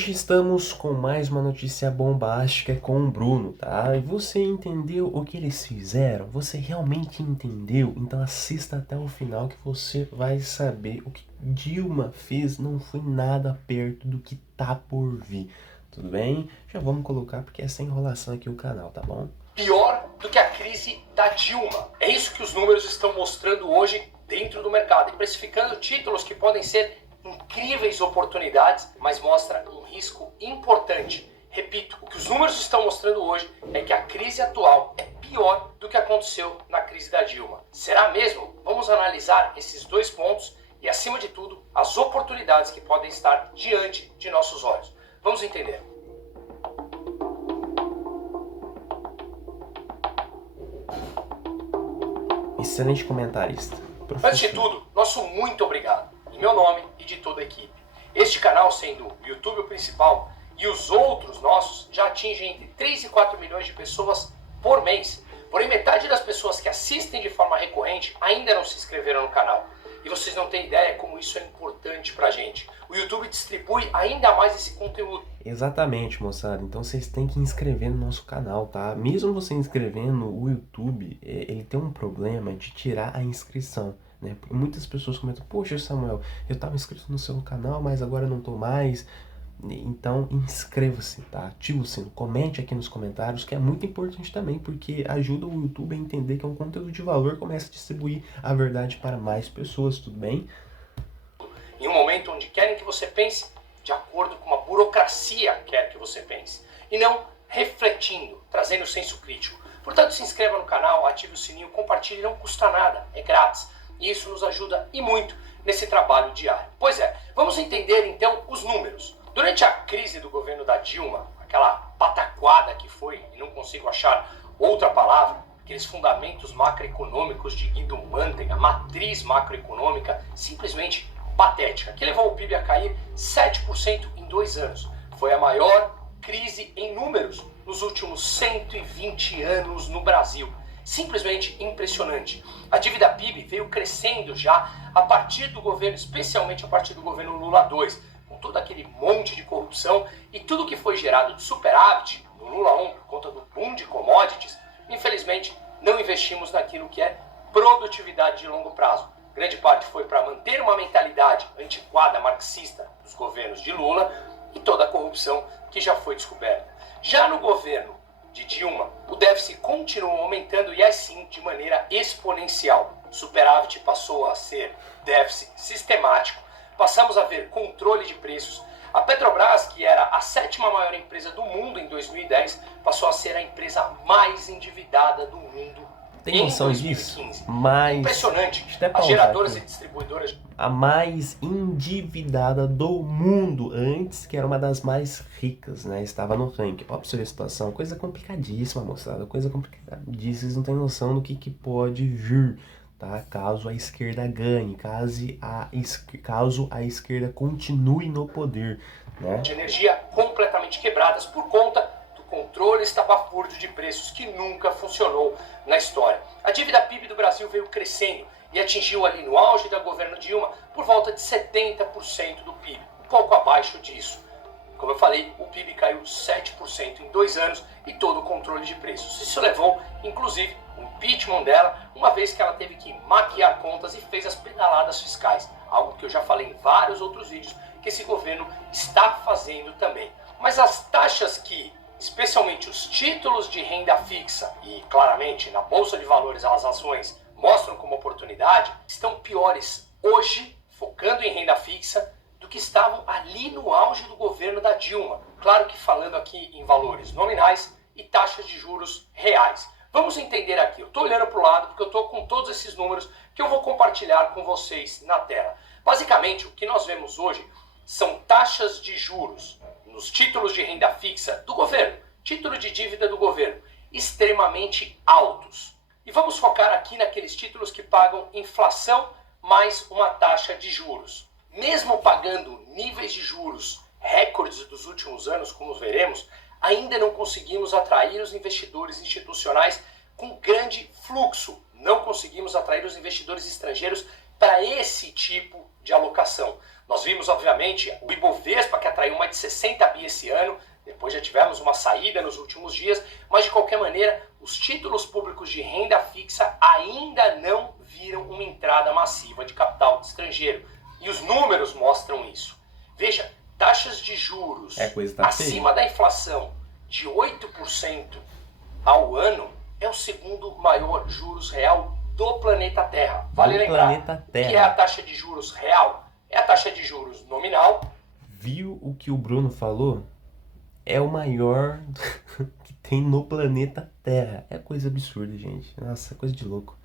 Hoje estamos com mais uma notícia bombástica com o Bruno, tá? E você entendeu o que eles fizeram? Você realmente entendeu? Então assista até o final que você vai saber o que Dilma fez não foi nada perto do que tá por vir. Tudo bem? Já vamos colocar porque é sem enrolação aqui o canal, tá bom? Pior do que a crise da Dilma. É isso que os números estão mostrando hoje dentro do mercado e precificando títulos que podem ser incríveis oportunidades, mas mostra um risco importante. Repito, o que os números estão mostrando hoje é que a crise atual é pior do que aconteceu na crise da Dilma. Será mesmo? Vamos analisar esses dois pontos e, acima de tudo, as oportunidades que podem estar diante de nossos olhos. Vamos entender. Excelente comentarista. Antes de tudo, nosso muito obrigado, em meu nome e de toda a equipe. Este canal, sendo o YouTube o principal, e os outros nossos já atingem entre 3 e 4 milhões de pessoas por mês. Porém, metade das pessoas que assistem de forma recorrente ainda não se inscreveram no canal. E vocês não têm ideia como isso é importante pra gente. O YouTube distribui ainda mais esse conteúdo. Exatamente, moçada. Então vocês têm que inscrever no nosso canal, tá? Mesmo você inscrevendo, o YouTube, ele tem um problema de tirar a inscrição, né? Muitas pessoas comentam, poxa, Samuel, eu estava inscrito no seu canal, mas agora não tô mais. Então inscreva-se, tá? Ativa o sino, comente aqui nos comentários, que é muito importante também, porque ajuda o YouTube a entender que é um conteúdo de valor, começa a distribuir a verdade para mais pessoas, tudo bem? Em um momento onde querem que você pense de acordo com a burocracia quer que você pense, e não refletindo, trazendo senso crítico. Portanto, se inscreva no canal, ative o sininho, compartilhe, não custa nada, é grátis. E isso nos ajuda e muito nesse trabalho diário. Pois é, vamos entender então os números. Durante a crise do governo da Dilma, aquela pataquada que foi, e não consigo achar outra palavra, aqueles fundamentos macroeconômicos de Guido Mantega, a matriz macroeconômica simplesmente patética, que levou o PIB a cair 7% em 2 anos. Foi a maior crise em números nos últimos 120 anos no Brasil. Simplesmente impressionante. A dívida PIB veio crescendo já a partir do governo, especialmente a partir do governo Lula 2, com todo aquele monte de corrupção e tudo que foi gerado de superávit no Lula 1 por conta do boom de commodities. Infelizmente, não investimos naquilo que é produtividade de longo prazo. Grande parte foi para manter uma mentalidade antiquada marxista dos governos de Lula e toda a corrupção que já foi descoberta. Já no governo de Dilma, o déficit continuou aumentando e assim de maneira exponencial. Superávit passou a ser déficit sistemático, passamos a ver controle de preços. A Petrobras, que era a 7ª maior empresa do mundo em 2010, passou a ser a empresa mais endividada do mundo. Tem noção disso? Mas impressionante. As geradoras e distribuidoras. A mais endividada do mundo, antes que era uma das mais ricas, né? Estava no ranking. Ó, pra você ver a situação, coisa complicadíssima, moçada. Coisa complicadíssima. Vocês não têm noção do que pode vir, tá? Caso a esquerda ganhe, caso a esquerda continue no poder, né? De energia completamente quebradas por conta controle estapafúrdio de preços que nunca funcionou na história. A dívida PIB do Brasil veio crescendo e atingiu ali no auge da governo Dilma por volta de 70% do PIB, um pouco abaixo disso. Como eu falei, o PIB caiu 7% em 2 anos e todo o controle de preços. Isso levou, inclusive, o impeachment dela, uma vez que ela teve que maquiar contas e fez as pedaladas fiscais, algo que eu já falei em vários outros vídeos que esse governo está fazendo também. Mas as taxas que especialmente os títulos de renda fixa e, claramente, na Bolsa de Valores as ações mostram como oportunidade, estão piores hoje, focando em renda fixa, do que estavam ali no auge do governo da Dilma. Claro que falando aqui em valores nominais e taxas de juros reais. Vamos entender aqui, eu estou olhando para o lado porque eu estou com todos esses números que eu vou compartilhar com vocês na tela. Basicamente, o que nós vemos hoje são taxas de juros nos títulos de renda fixa do governo, título de dívida do governo, extremamente altos. E vamos focar aqui naqueles títulos que pagam inflação mais uma taxa de juros. Mesmo pagando níveis de juros recordes dos últimos anos, como veremos, ainda não conseguimos atrair os investidores institucionais com grande fluxo. Não conseguimos atrair os investidores estrangeiros para esse tipo de alocação. Nós vimos, obviamente, o Ibovespa, que atraiu mais de 60 bi esse ano, depois já tivemos uma saída nos últimos dias, mas de qualquer maneira, os títulos públicos de renda fixa ainda não viram uma entrada massiva de capital estrangeiro. E os números mostram isso. Veja, taxas de juros acima da inflação de 8% ao ano é o segundo maior juros real do planeta Terra. Vale lembrar, o que é a taxa de juros real? É a taxa de juros nominal. Viu o que o Bruno falou? É o maior que tem no planeta Terra. É coisa absurda, gente. Nossa, é coisa de louco.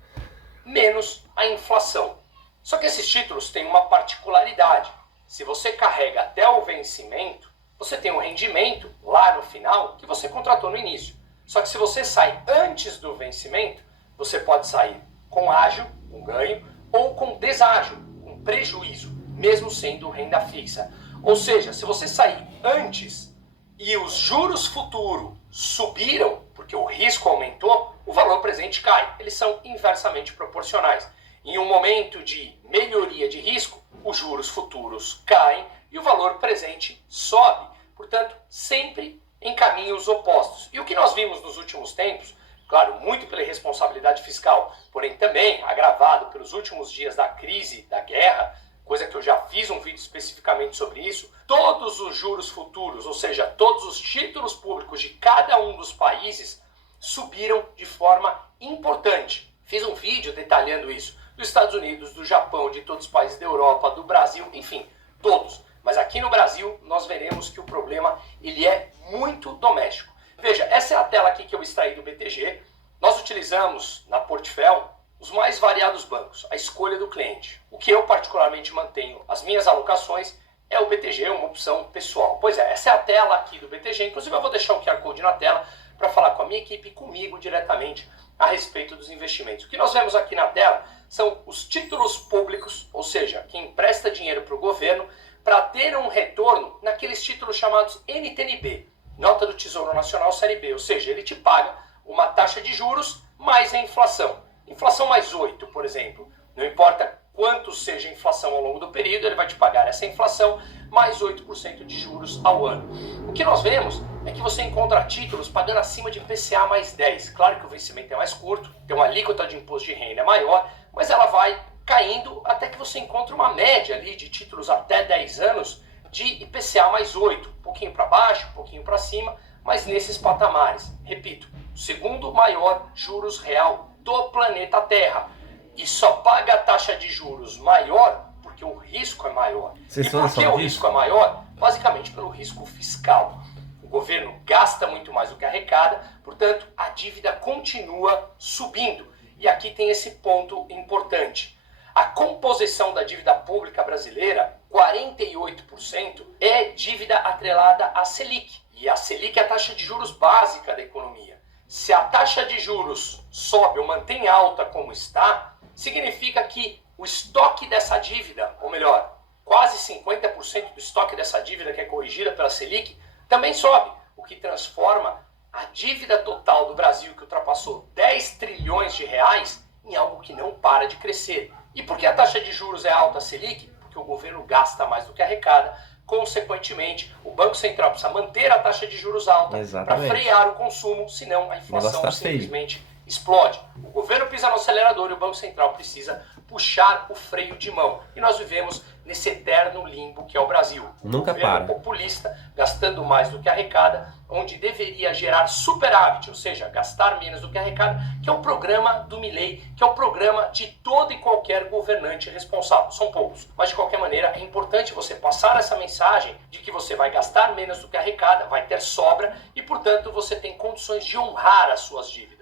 Menos a inflação. Só que esses títulos têm uma particularidade. Se você carrega até o vencimento, você tem um rendimento lá no final que você contratou no início. Só que se você sai antes do vencimento, você pode sair com ágio, com ganho, ou com deságio, com prejuízo, mesmo sendo renda fixa. Ou seja, se você sair antes e os juros futuros subiram, porque o risco aumentou, o valor presente cai. Eles são inversamente proporcionais. Em um momento de melhoria de risco, os juros futuros caem e o valor presente sobe. Portanto, sempre em caminhos opostos. E o que nós vimos nos últimos tempos, claro, muito pela irresponsabilidade fiscal, porém também agravado pelos últimos dias da crise, da guerra, coisa que eu já fiz um vídeo especificamente sobre isso, todos os juros futuros, ou seja, todos os títulos públicos de cada um dos países subiram de forma importante. Fiz um vídeo detalhando isso, dos Estados Unidos, do Japão, de todos os países da Europa, do Brasil, enfim, todos. Mas aqui no Brasil, nós veremos que o problema ele é muito doméstico. Veja, essa é a tela aqui que eu extraí do BTG. Nós utilizamos na Portfel os mais variados bancos, a escolha do cliente. O que eu particularmente mantenho as minhas alocações é o BTG, uma opção pessoal. Pois é, essa é a tela aqui do BTG. Inclusive eu vou deixar o QR Code na tela para falar com a minha equipe e comigo diretamente a respeito dos investimentos. O que nós vemos aqui na tela são os títulos públicos, ou seja, quem empresta dinheiro para o governo para ter um retorno naqueles títulos chamados NTN-B, Nota do Tesouro Nacional Série B, ou seja, ele te paga uma taxa de juros mais a inflação. Inflação mais 8, por exemplo. Não importa quanto seja a inflação ao longo do período, ele vai te pagar essa inflação mais 8% de juros ao ano. O que nós vemos é que você encontra títulos pagando acima de IPCA mais 10. Claro que o vencimento é mais curto, tem uma alíquota de imposto de renda maior, mas ela vai caindo até que você encontra uma média ali de títulos até 10 anos de IPCA mais 8. Um pouquinho para baixo, um pouquinho para cima, mas nesses patamares. Repito, o segundo maior juros real do planeta Terra. E só paga a taxa de juros maior porque o risco é maior. E por que o risco é maior? Basicamente pelo risco fiscal. O governo gasta muito mais do que arrecada, portanto, a dívida continua subindo. E aqui tem esse ponto importante. A composição da dívida pública brasileira, 48%, é dívida atrelada à Selic. E a Selic é a taxa de juros básica da economia. Se a taxa de juros sobe ou mantém alta como está, significa que o estoque dessa dívida, ou melhor, quase 50% do estoque dessa dívida que é corrigida pela Selic, também sobe, o que transforma a dívida total do Brasil, que ultrapassou 10 trilhões de reais, em algo que não para de crescer. E por que a taxa de juros é alta, a Selic? Porque o governo gasta mais do que arrecada. Consequentemente, o Banco Central precisa manter a taxa de juros alta para frear o consumo, senão a inflação simplesmente explode. O governo pisa no acelerador e o Banco Central precisa puxar o freio de mão. E nós vivemos nesse eterno limbo que é o Brasil. Nunca para. Populista, gastando mais do que arrecada, onde deveria gerar superávit, ou seja, gastar menos do que arrecada, que é o programa do Milei, que é o programa de todo e qualquer governante responsável. São poucos, mas de qualquer maneira é importante você passar essa mensagem de que você vai gastar menos do que arrecada, vai ter sobra e, portanto, você tem condições de honrar as suas dívidas.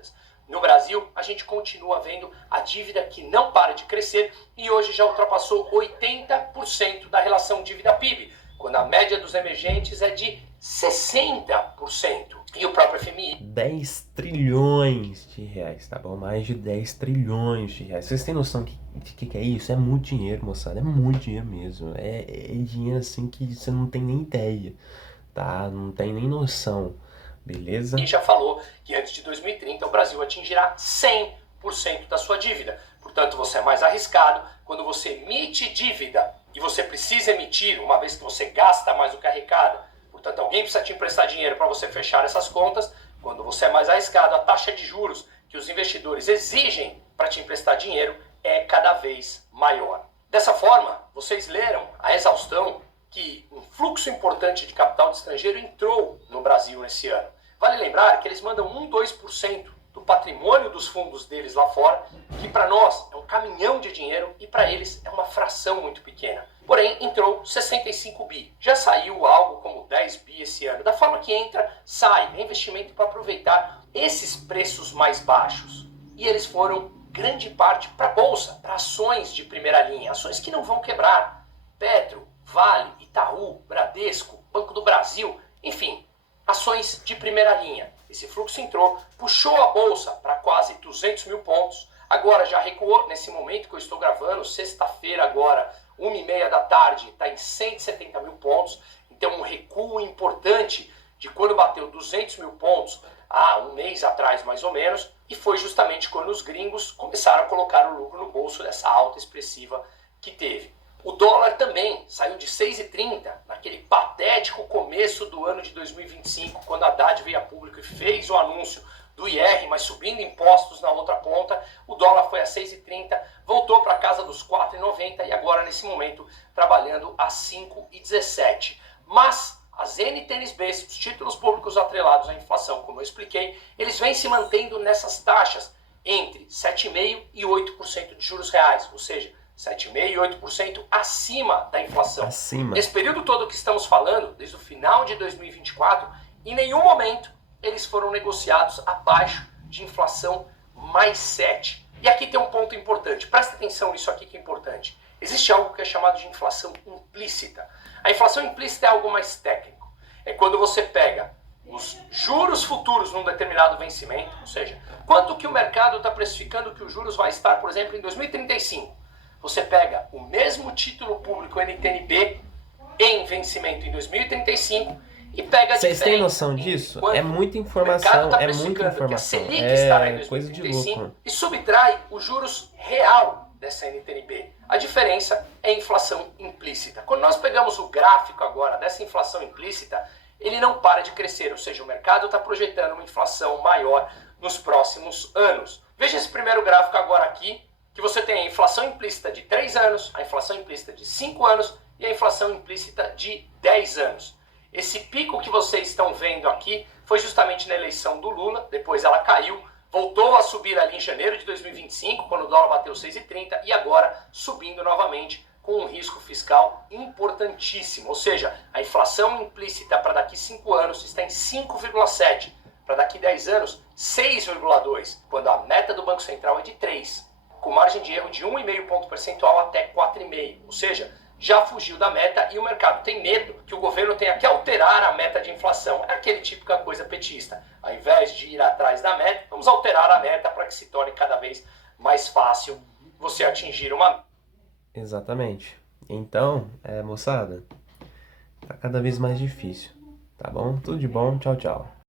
No Brasil, a gente continua vendo a dívida que não para de crescer e hoje já ultrapassou 80% da relação dívida-PIB, quando a média dos emergentes é de 60%. E o próprio FMI... 10 trilhões de reais, tá bom? Mais de 10 trilhões de reais. Vocês têm noção de que é isso? É muito dinheiro, moçada. É muito dinheiro mesmo. É dinheiro assim que você não tem nem ideia, tá? Não tem nem noção. Beleza? E já falou que antes de 2030 o Brasil atingirá 100% da sua dívida. Portanto, Portanto, você é mais arriscado quando você emite dívida e você precisa emitir, uma vez que você gasta mais do que arrecada. Portanto, alguém precisa te emprestar dinheiro para você fechar essas contas. Quando você é mais arriscado, a taxa de juros que os investidores exigem para te emprestar dinheiro é cada vez maior. Dessa forma, vocês leram a exaustão que um fluxo importante de capital de estrangeiro entrou no Brasil nesse ano. Vale lembrar que eles mandam 2% do patrimônio dos fundos deles lá fora, que para nós é um caminhão de dinheiro e para eles é uma fração muito pequena. Porém, entrou 65 bi. Já saiu algo como 10 bi esse ano. Da forma que entra, sai. É investimento para aproveitar esses preços mais baixos. E eles foram, grande parte, para a Bolsa, para ações de primeira linha. Ações que não vão quebrar. Petro, Vale, Itaú, Bradesco, Banco do Brasil, enfim, ações de primeira linha. Esse fluxo entrou, puxou a Bolsa para quase 200 mil pontos. Agora já recuou, nesse momento que eu estou gravando, sexta-feira agora, 1h30 da tarde, está em 170 mil pontos. Então um recuo importante de quando bateu 200 mil pontos há um mês atrás mais ou menos. E foi justamente quando os gringos começaram a colocar o lucro no bolso dessa alta expressiva que teve. O dólar também saiu de 6,30 naquele patético começo do ano de 2025, quando a Haddad veio a público e fez o anúncio do IR, mas subindo impostos na outra ponta. O dólar foi a 6,30, voltou para casa dos 4,90 e agora nesse momento trabalhando a 5,17. Mas as NTNBs, os títulos públicos atrelados à inflação, como eu expliquei, eles vêm se mantendo nessas taxas entre 7,5% e 8% de juros reais, ou seja, 7,5% e 8% acima da inflação. Nesse período todo que estamos falando, desde o final de 2024, em nenhum momento eles foram negociados abaixo de inflação mais 7. E aqui tem um ponto importante, presta atenção nisso aqui que é importante. Existe algo que é chamado de inflação implícita. A inflação implícita é algo mais técnico. É quando você pega os juros futuros num determinado vencimento, ou seja, quanto que o mercado está precificando que os juros vai estar, por exemplo, em 2035. Você pega o mesmo título público NTNB em vencimento em 2035 e pega a diferença. Vocês têm noção disso? É muita informação, é muita informação. É coisa de louco. E subtrai os juros real dessa NTNB. A diferença é a inflação implícita. Quando nós pegamos o gráfico agora dessa inflação implícita, ele não para de crescer, ou seja, o mercado está projetando uma inflação maior nos próximos anos. Veja esse primeiro gráfico agora aqui, que você tem a inflação implícita de 3 anos, a inflação implícita de 5 anos e a inflação implícita de 10 anos. Esse pico que vocês estão vendo aqui foi justamente na eleição do Lula, depois ela caiu, voltou a subir ali em janeiro de 2025, quando o dólar bateu 6,30 e agora subindo novamente com um risco fiscal importantíssimo. Ou seja, a inflação implícita para daqui 5 anos está em 5,7, para daqui 10 anos 6,2, quando a meta do Banco Central é de 3. Com margem de erro de 1,5 ponto percentual até 4,5, ou seja, já fugiu da meta e o mercado tem medo que o governo tenha que alterar a meta de inflação. É aquele típica coisa petista. Ao invés de ir atrás da meta, vamos alterar a meta para que se torne cada vez mais fácil você atingir uma... Exatamente. Então, moçada, tá cada vez mais difícil, tá bom? Tudo de bom, tchau, tchau.